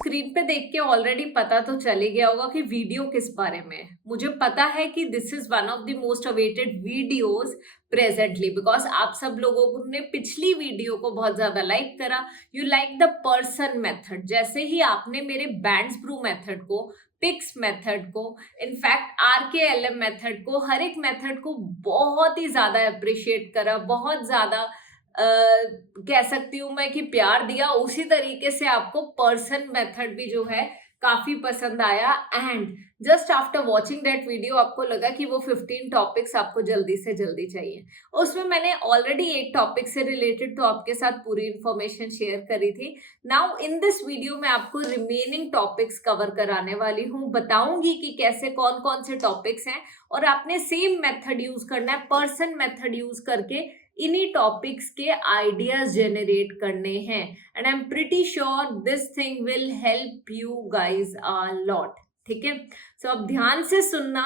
Screen पे देख के ऑलरेडी पता तो चल ही गया होगा कि वीडियो किस बारे में है। मुझे पता है कि this is one of the most awaited videos presently, because आप सब लोगों ने पिछली वीडियो को बहुत ज्यादा लाइक करा। You like the person method. जैसे ही आपने मेरे बैंड्स ब्रू मेथड को, पिक्स मेथड को, इनफैक्ट RKLM मेथड को, हर एक मेथड को बहुत ही ज्यादा अप्रिशिएट करा, बहुत ज्यादा कह सकती हूँ मैं कि प्यार दिया, उसी तरीके से आपको पर्सन मेथड भी जो है काफी पसंद आया। And just after watching that video आपको लगा कि वो 15 टॉपिक्स आपको जल्दी से जल्दी चाहिए। उसमें मैंने ऑलरेडी एक टॉपिक से रिलेटेड तो आपके साथ पूरी इंफॉर्मेशन शेयर करी थी। नाउ इन दिस वीडियो मैं आपको रिमेनिंग टॉपिक्स कवर कराने वाली हूँ, बताऊंगी कि कैसे कौन कौन से टॉपिक्स हैं और आपने सेम मेथड यूज करना है, पर्सन मेथड यूज करके इन्हीं टॉपिक्स के आइडियाज जेनरेट करने हैं। And I am pretty sure this thing will help you guys a lot. ठीक है, सो अब ध्यान से सुनना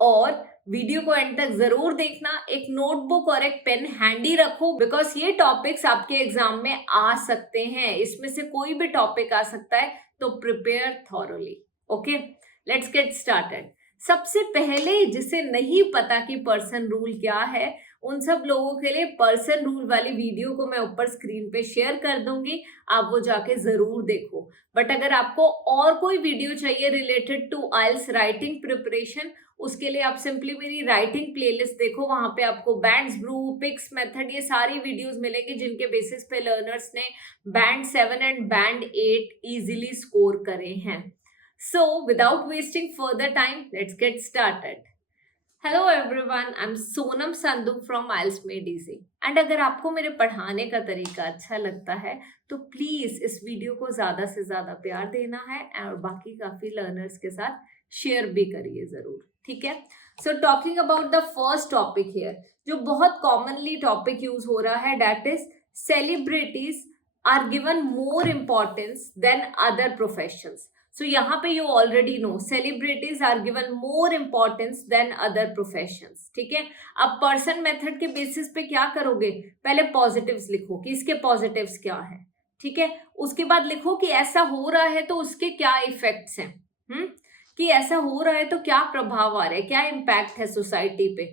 और वीडियो को एंड तक जरूर देखना। एक नोटबुक और एक पेन हैंडी रखो, बिकॉज ये टॉपिक्स आपके एग्जाम में आ सकते हैं। इसमें से कोई भी टॉपिक आ सकता है, तो prepare thoroughly. Okay, let's get started. सबसे पहले जिसे नहीं पता कि पर्सन रूल क्या है, उन सब लोगों के लिए पर्सन रूल वाली वीडियो को मैं ऊपर स्क्रीन पे शेयर कर दूंगी, आप वो जाके जरूर देखो। बट अगर आपको और कोई वीडियो चाहिए related to IELTS writing preparation, उसके लिए आप सिंपली मेरी राइटिंग प्लेलिस्ट देखो। वहां पे आपको बैंड्स ब्रू, पिक्स मेथड, ये सारी वीडियोस मिलेंगी जिनके बेसिस पे लर्नर्स ने band 7 and band 8 easily score करे हैं। So, without wasting further time, let's get started. Hello everyone, I'm Sonam Sandhu from IELTS Made Easy. And अगर आपको मेरे पढ़ाने का तरीका अच्छा लगता है तो प्लीज इस वीडियो को ज्यादा से ज्यादा प्यार देना है और बाकी काफी लर्नर्स के साथ शेयर भी करिए जरूर। ठीक है, so talking about the first topic here, जो बहुत कॉमनली टॉपिक यूज हो रहा है, that is celebrities are given more importance than other professions. So यहाँ पे you already know celebrities are given more importance than other professions. ठीक है, अब पर्सन मेथड के बेसिस पे क्या करोगे, पहले पॉजिटिव्स लिखो कि इसके पॉजिटिव्स क्या है। ठीक है, उसके बाद लिखो कि ऐसा हो रहा है तो उसके क्या इफेक्ट्स हैं, कि ऐसा हो रहा है तो क्या प्रभाव आ रहा है, क्या इम्पैक्ट है सोसाइटी पे।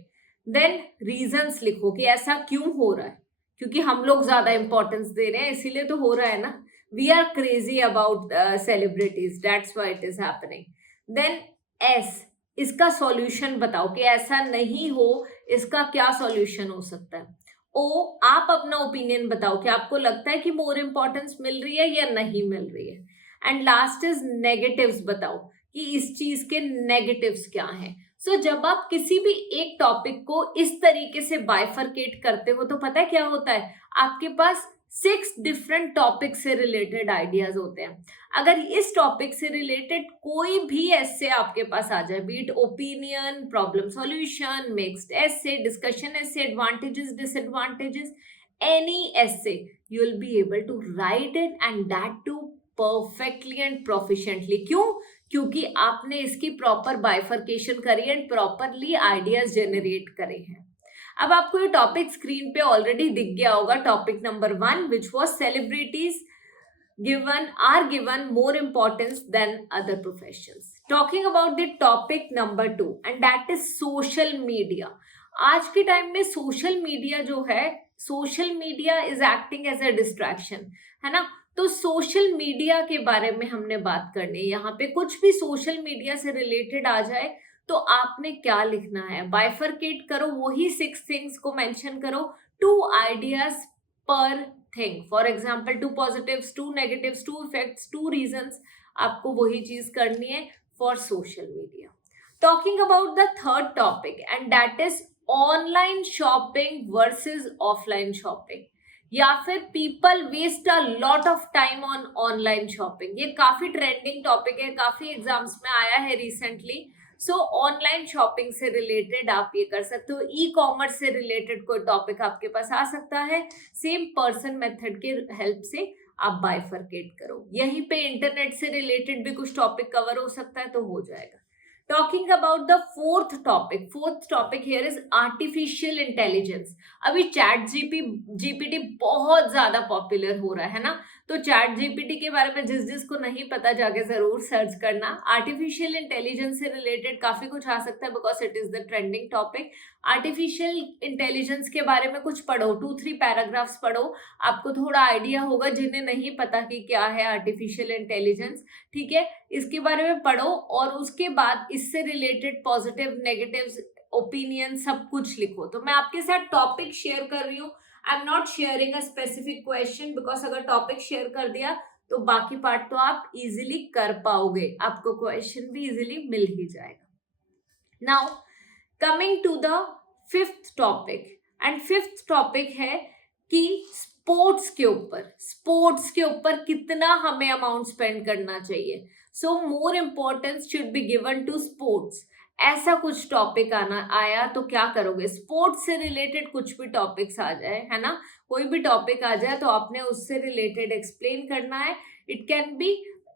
देन रीजंस लिखो कि ऐसा क्यों हो रहा है, क्योंकि हम लोग ज्यादा इंपॉर्टेंस दे रहे हैं इसीलिए तो हो रहा है ना। We are crazy about celebrities, that's why it is happening. Then S, इसका सॉल्यूशन बताओ कि ऐसा नहीं हो, इसका क्या सॉल्यूशन हो सकता है। O, आप अपना ओपिनियन बताओ कि आपको लगता है कि मोर इम्पोर्टेंस मिल रही है या नहीं मिल रही है। एंड लास्ट इज नेगेटिव्स, बताओ कि इस चीज के नेगेटिव्स क्या हैं। सो जब आप किसी भी एक टॉपिक को इस तरीके से बाइफरकेट करते हो तो पता है क्या होता है, आपके पास 6 डिफरेंट टॉपिक से रिलेटेड आइडियाज होते हैं। अगर इस टॉपिक से रिलेटेड कोई भी एस्से आपके पास आ जाए, be it opinion, problem solution, mixed essay, discussion essay, advantages, disadvantages, any essay, you will be able to write it and that too perfectly and proficiently. क्यों? क्योंकि आपने इसकी प्रॉपर बाइफरकेशन करी एंड प्रॉपरली आइडियाज जनरेट करे हैं। अब आपको ये टॉपिक स्क्रीन पे ऑलरेडी दिख गया होगा, topic number 1 which was celebrities are given more importance than other professions. Talking about the topic number 2 and that is social media. आज के टाइम में सोशल मीडिया जो है, social media is acting as a distraction, है ना। तो social media के बारे में हमने बात करनी है। यहाँ पे कुछ भी सोशल मीडिया से रिलेटेड आ जाए तो आपने क्या लिखना है, बाइफरकेट करो, वही 6 थिंग्स को मेंशन करो, 2 आइडियाज पर thing. For example 2 positives, 2 negatives, 2 effects, 2 reasons, आपको वही चीज करनी है for social media. Talking about the third topic and that is online shopping versus offline shopping, या फिर people waste a lot of time on online shopping. ये काफी trending topic है, काफी एग्जाम्स में आया है रिसेंटली। सो ऑनलाइन शॉपिंग से रिलेटेड आप ये कर सकते हो, ई कॉमर्स से रिलेटेड कोई टॉपिक आपके पास आ सकता है, सेम पर्सन मेथड के हेल्प से आप बाइफरकेट करो। यहीं पे इंटरनेट से रिलेटेड भी कुछ टॉपिक कवर हो सकता है तो हो जाएगा। Talking about the fourth topic here is artificial intelligence. अभी चैट जीपीटी बहुत ज्यादा पॉपुलर हो रहा है ना, तो चैट जीपीटी के बारे में जिसको नहीं पता जाके जरूर सर्च करना। आर्टिफिशियल इंटेलिजेंस से रिलेटेड काफी कुछ आ सकता है because it is the trending topic. Artificial intelligence के बारे में कुछ पढ़ो, 2-3 पैराग्राफ्स पढ़ो, आपको थोड़ा आइडिया होगा जिन्हें नहीं पता कि क्या है आर्टिफिशियल इंटेलिजेंस। ठीक है, इसके बारे में पढ़ो और उसके बाद इससे रिलेटेड पॉजिटिव नेगेटिव्स ओपिनियन सब कुछ लिखो। तो मैं आपके साथ टॉपिक शेयर कर रही हूँ, I am not sharing a specific question because अगर टॉपिक शेयर कर दिया तो बाकी पार्ट तो आप इजीली कर पाओगे, आपको क्वेश्चन भी इजीली मिल ही जाएगा। Now coming to the fifth topic, and fifth topic है कि स्पोर्ट्स के ऊपर कितना हमें अमाउंट स्पेंड करना चाहिए। So more importance should be given to sports. ऐसा कुछ टॉपिक आया तो क्या करोगे? स्पोर्ट्स से रिलेटेड कुछ भी टॉपिक्स आ जाए, है ना, कोई भी टॉपिक आ जाए तो आपने उससे रिलेटेड एक्सप्लेन करना है। It can be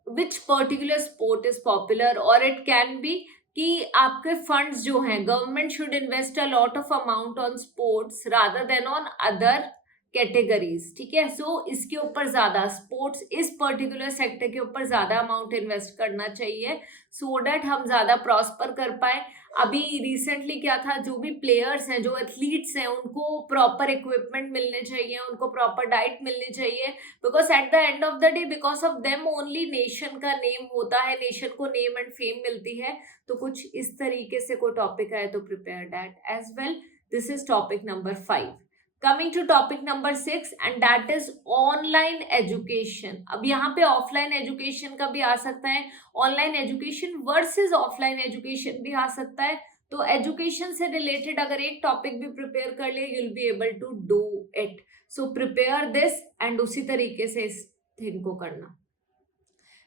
which particular sport is popular, और इट कैन बी कि आपके फंड्स जो हैं, government should invest a lot of amount on sports rather than on other categories. ठीक है, सो इसके ऊपर ज्यादा, स्पोर्ट्स इस पर्टिकुलर सेक्टर के ऊपर ज्यादा अमाउंट इन्वेस्ट करना चाहिए सो दैट हम ज्यादा प्रॉस्पर कर पाए। अभी रिसेंटली क्या था, जो भी प्लेयर्स हैं, जो एथलीट्स हैं, उनको प्रॉपर इक्विपमेंट मिलने चाहिए, उनको प्रॉपर डाइट मिलनी चाहिए, because at the end of the day because of them only nation का नेम होता है, नेशन को नेम एंड फेम मिलती है। तो कुछ इस तरीके से कोई टॉपिक आए तो prepare that as well. This is topic number 5। Coming to topic number 6 and that is online education। अब यहाँ पे ऑफलाइन एजुकेशन का भी आ सकता है, online education versus offline education भी आ सकता है। तो एजुकेशन से रिलेटेड अगर एक टॉपिक भी प्रिपेयर कर ले, you'll be able to do it। So prepare this and उसी तरीके से इस थिंग को करना।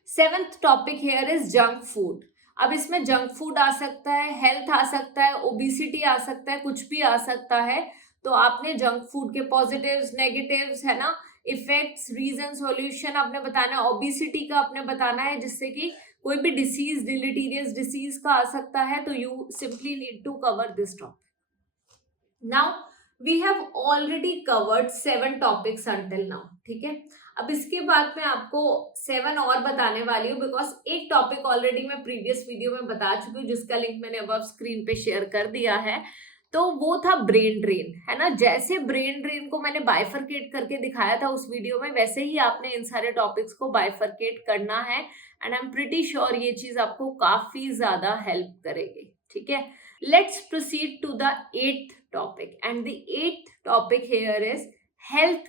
7th topic here is junk food. अब इसमें जंक फूड आ सकता है, हेल्थ आ सकता है, ओबिसिटी आ सकता है, कुछ भी आ सकता है। तो आपने जंक फूड के पॉजिटिव्स, नेगेटिव्स, है ना, इफेक्ट्स, रीजन, सॉल्यूशन आपने बताना है। ओबिसिटी का आपने बताना है जिससे कि कोई भी डिसीज, डिलीटीरियस डिसीज का आ सकता है। तो you simply need to cover this topic. Now we have already covered 7 topics until now. ठीक है, अब इसके बाद मैं आपको 7 और बताने वाली हूँ बिकॉज एक टॉपिक ऑलरेडी मैं प्रीवियस वीडियो में बता चुकी हूँ जिसका लिंक मैंने अब स्क्रीन पे शेयर कर दिया है। तो वो था ब्रेन ड्रेन, है ना। जैसे ब्रेन ड्रेन को मैंने बाइफरकेट करके दिखाया था उस वीडियो में, वैसे ही आपने इन सारे टॉपिक्स को बाइफरकेट करना है and I am pretty sure ये चीज आपको काफी ज्यादा हेल्प करेगी। ठीक है, let's proceed to the 8th topic and the 8th topic here is health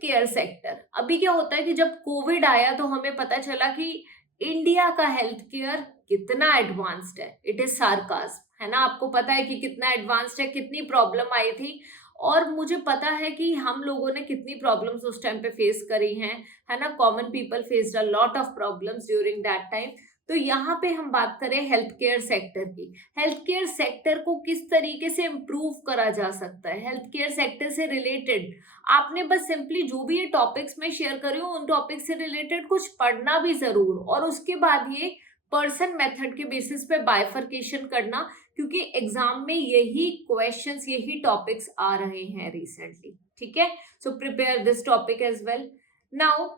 care sector. अभी क्या होता है कि जब कोविड आया तो हमें पता चला कि इंडिया का हेल्थ केयर कितना एडवांस्ड है। इट इज सार्कास्म, है ना, आपको पता है कि कितना एडवांस्ड है, कितनी प्रॉब्लम आई थी, और मुझे पता है कि हम लोगों ने कितनी प्रॉब्लम्स उस टाइम पे फेस करी हैं, है ना। Common people faced a lot of problems during that time. तो यहाँ पे हम बात करें हेल्थ केयर सेक्टर की। हेल्थ केयर सेक्टर को किस तरीके से इम्प्रूव करा जा सकता है, हेल्थ केयर सेक्टर से रिलेटेड आपने बस सिंपली जो भी ये टॉपिक्स में शेयर कर रही हूँ उन टॉपिक से रिलेटेड कुछ पढ़ना भी जरूर, और उसके बाद ये पर्सन मेथड के बेसिस पे बाइफरकेशन करना, क्योंकि एग्जाम में यही क्वेश्चंस, यही टॉपिक्स आ रहे हैं रिसेंटली। ठीक है, so prepare this topic as well. Now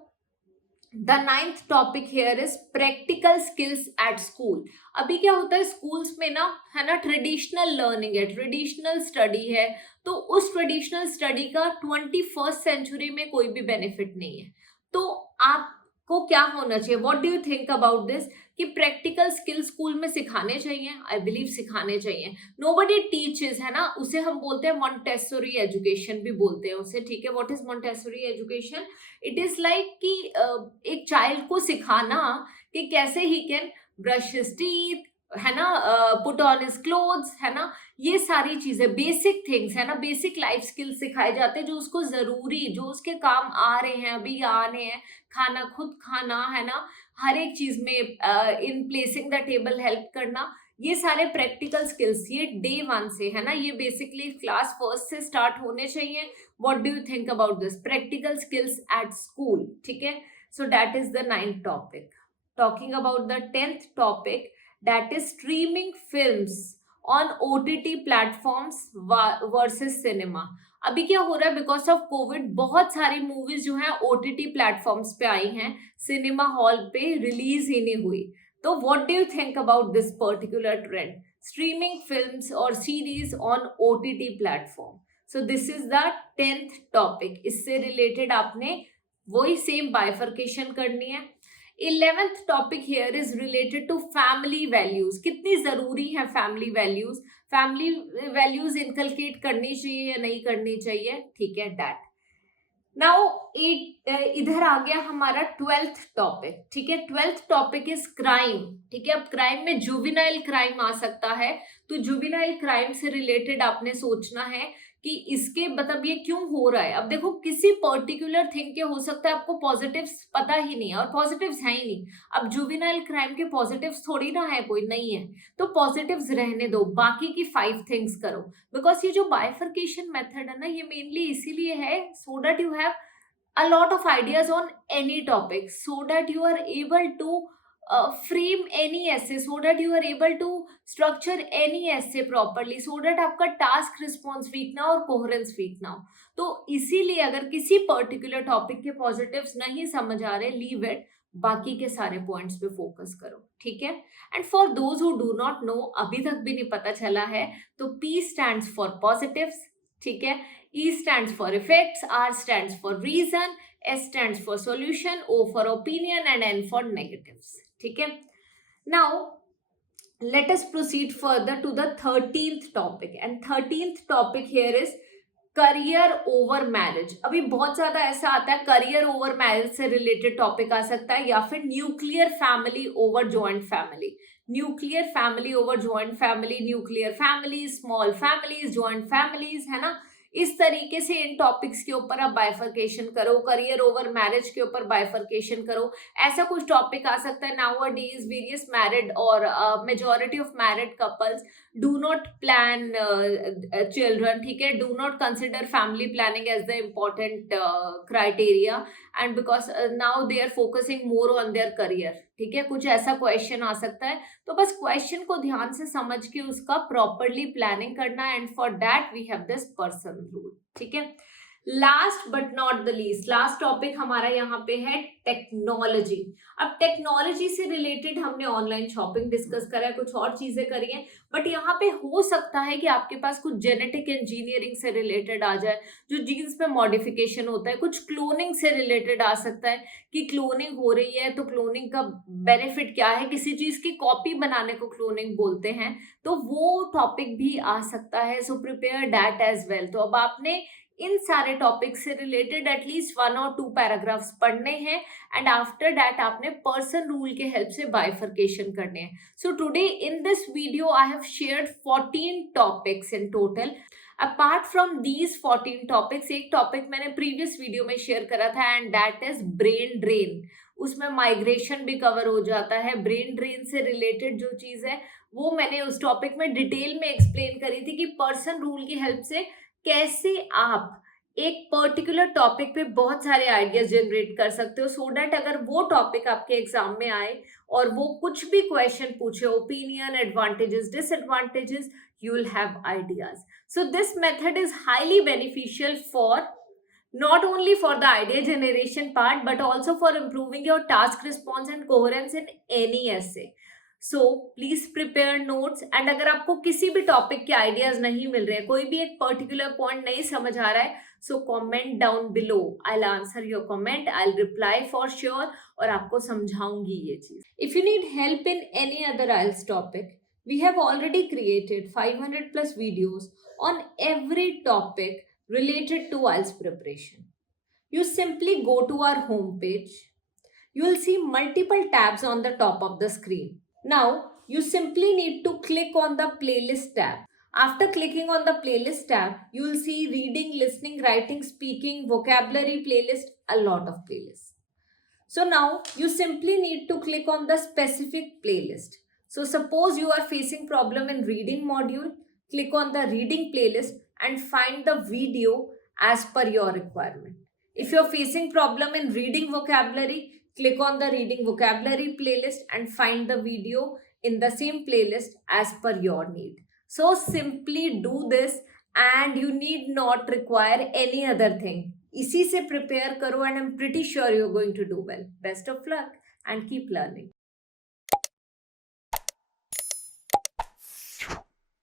the 9th topic here is practical skills at school. अभी क्या होता है स्कूल्स में ना, है ना, ट्रेडिशनल लर्निंग है, ट्रेडिशनल स्टडी है, तो उस ट्रेडिशनल स्टडी का 21st सेंचुरी में कोई भी बेनिफिट नहीं है। तो आपको क्या होना चाहिए, what do you think about this, कि प्रैक्टिकल स्किल स्कूल में सिखाने चाहिए? आई बिलीव सिखाने चाहिए। नोबडी टीचेस, है ना, उसे हम बोलते हैं मोंटेसोरी एजुकेशन भी बोलते हैं उसे। ठीक है, what is Montessori education? It is like कि एक चाइल्ड को सिखाना कि कैसे he can brush his teeth, है ना, पुट ऑन हिज क्लोथ्स, है ना, ये सारी चीजें बेसिक थिंग्स, है ना, बेसिक लाइफ स्किल्स सिखाए जाते हैं जो उसको जरूरी, जो उसके काम आ रहे हैं, अभी आने हैं। खाना खुद खाना, है ना, हर एक चीज में इन प्लेसिंग द टेबल हेल्प करना, ये सारे प्रैक्टिकल स्किल्स ये डे 1 से, है ना, ये बेसिकली क्लास 1st से स्टार्ट होने चाहिए। What do you think about this practical skills at school? ठीक है, so that is the 9th topic. Talking about the 10th topic that is streaming films on OTT platforms versus cinema. अभी क्या हो रहा है, because of Covid बहुत सारी movies जो हैं OTT प्लेटफॉर्म्स पे आई हैं, सिनेमा हॉल पे रिलीज ही नहीं हुई. तो what do you think about this particular trend, streaming films और series on OTT platform? So this is the 10th topic. इससे रिलेटेड आपने वही सेम बाइफर्केशन करनी है. 11th topic here is related to family values. कितनी जरूरी है family values, family values inculcate करनी चाहिए या नहीं करनी चाहिए, ठीक है, दैट. नाउ इधर आ गया हमारा 12th टॉपिक, ठीक है. 12th टॉपिक इज क्राइम, ठीक है. अब क्राइम में जुवेनाइल क्राइम आ सकता है, तो जुवेनाइल क्राइम से रिलेटेड आपने सोचना है कि इसके मतलब ये क्यों हो रहा है. अब देखो, किसी पर्टिकुलर थिंग के हो सकता है आपको पॉजिटिव्स पता ही नहीं है, और पॉजिटिव्स हैं ही नहीं. अब जुवेनाइल क्राइम के पॉजिटिव्स थोड़ी ना है, कोई नहीं है, तो पॉजिटिव्स रहने दो, बाकी की 5 थिंग्स करो. बिकॉज ये जो बाइफर्केशन मेथड है ना, ये मेनली इसीलिए है so that you have a lot of ideas on any topic, so that you are able to frame any essay, so that you are able to structure any essay properly, so that आपका task response weak ना और coherence weak ना हो. तो इसीलिए अगर किसी particular topic के पॉजिटिव्स नहीं समझ आ रहे, लीव इट, बाकी के सारे पॉइंट्स पे फोकस करो, ठीक है. And for those who do not know, अभी तक भी नहीं पता चला है, तो P स्टैंड्स फॉर पॉजिटिव्स, ठीक है. E stands for effects, R stands for reason, S stands for solution, O for opinion, and N for negatives. ठीक है. Now, let us proceed further to the 13th topic. And 13th topic here is career over marriage. अभी बहुत ज्यादा ऐसा आता है, career over marriage से related topic आ सकता है, या फिर nuclear family over joint family, nuclear family over joint family, nuclear family, small families, joint families, है ना. इस तरीके से इन टॉपिक्स के ऊपर आप बाइफर्केशन करो. करियर ओवर मैरिज के ऊपर बाइफर्केशन करो. ऐसा कुछ टॉपिक आ सकता है, नाउअडेज वेरियस मैरिड और majority of married couples do not plan children, ठीक है. Do not consider family planning as the important criteria, and because now they are focusing more on their career, ठीक है. कुछ ऐसा क्वेश्चन आ सकता है, तो बस क्वेश्चन को ध्यान से समझ के उसका प्रॉपरली प्लानिंग करना, and for that we have this person rule, ठीक है. Last but not the least, last topic हमारा यहाँ पे है टेक्नोलॉजी. अब टेक्नोलॉजी से रिलेटेड हमने ऑनलाइन शॉपिंग डिस्कस करा है, कुछ और चीजें करी हैं, बट यहाँ पे हो सकता है कि आपके पास कुछ जेनेटिक इंजीनियरिंग से रिलेटेड आ जाए, जो जीन्स पे मॉडिफिकेशन होता है. कुछ क्लोनिंग से रिलेटेड आ सकता है कि क्लोनिंग हो रही है, तो क्लोनिंग का बेनिफिट क्या है, किसी चीज की कॉपी बनाने को क्लोनिंग बोलते हैं, तो वो टॉपिक भी आ सकता है. So prepare that as well. तो अब आपने इन सारे टॉपिक से रिलेटेड एटलीस्ट 1 और 2 पैराग्राफ्स पढ़ने हैं, एंड आफ्टर दैट आपने पर्सन रूल के हेल्प से बाइफर्केशन करने हैं. So today in this video I have shared 14 topics in total. Apart from these 14 topics, एक टॉपिक मैंने प्रीवियस वीडियो में शेयर करा था, and that is brain drain. उसमें माइग्रेशन भी कवर हो जाता है. ब्रेन ड्रेन से रिलेटेड जो चीज है वो मैंने उस टॉपिक में डिटेल में एक्सप्लेन करी थी कि पर्सन रूल की हेल्प से कैसे आप एक पर्टिकुलर टॉपिक पे बहुत सारे आइडियाज जनरेट कर सकते हो, सो दैट अगर वो टॉपिक आपके एग्जाम में आए और वो कुछ भी क्वेश्चन पूछे, opinion, advantages, disadvantages, you will have ideas. So this method is highly beneficial for not only for the idea generation part, but also for improving your task response and coherence in any essay. So please prepare notes, and अगर आपको किसी भी topic के ideas नहीं मिल रहे हैं, कोई भी एक पर्टिकुलर पॉइंट नहीं समझ आ रहा है, so comment down below. I'll answer your comment, I'll reply for sure, और आपको समझाऊंगी ये चीज. If you need help in any other IELTS topic, we have already created 500 plus videos on every topic related to IELTS preparation. You simply go to our homepage. You will see multiple tabs on the top of the screen. Now, you simply need to click on the playlist tab. After clicking on the playlist tab, you will see reading, listening, writing, speaking, vocabulary playlist, a lot of playlists. So now, you simply need to click on the specific playlist. So suppose you are facing problem in reading module, click on the reading playlist and find the video as per your requirement. If you are facing problem in reading vocabulary, click on the reading vocabulary playlist and find the video in the same playlist as per your need. So simply do this and you need not require any other thing. इसी से prepare करो and I'm pretty sure you're going to do well. Best of luck and keep learning.